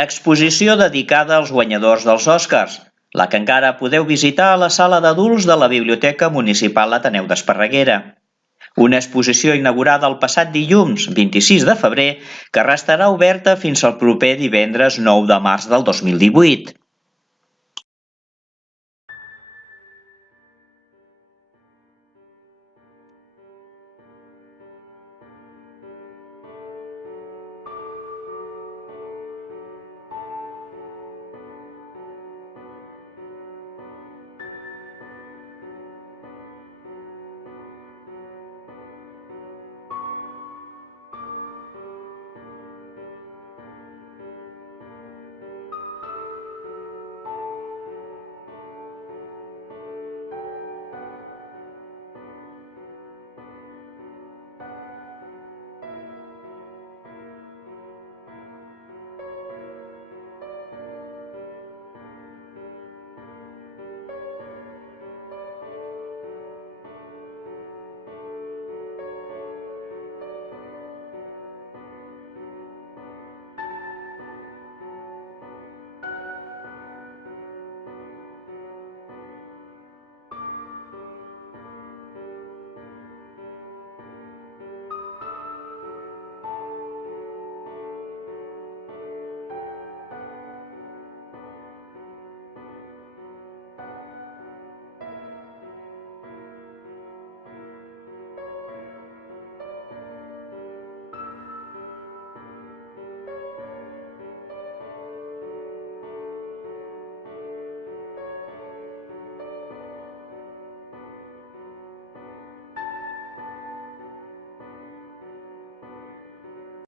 Exposició dedicada als guanyadors dels Oscars, la que encara podeu visitar a la sala d'adults de la Biblioteca Municipal Ateneu d'Esparreguera. Una exposició inaugurada el passat dilluns, 26 de febrer, que restarà oberta fins al proper divendres 9 de març del 2018.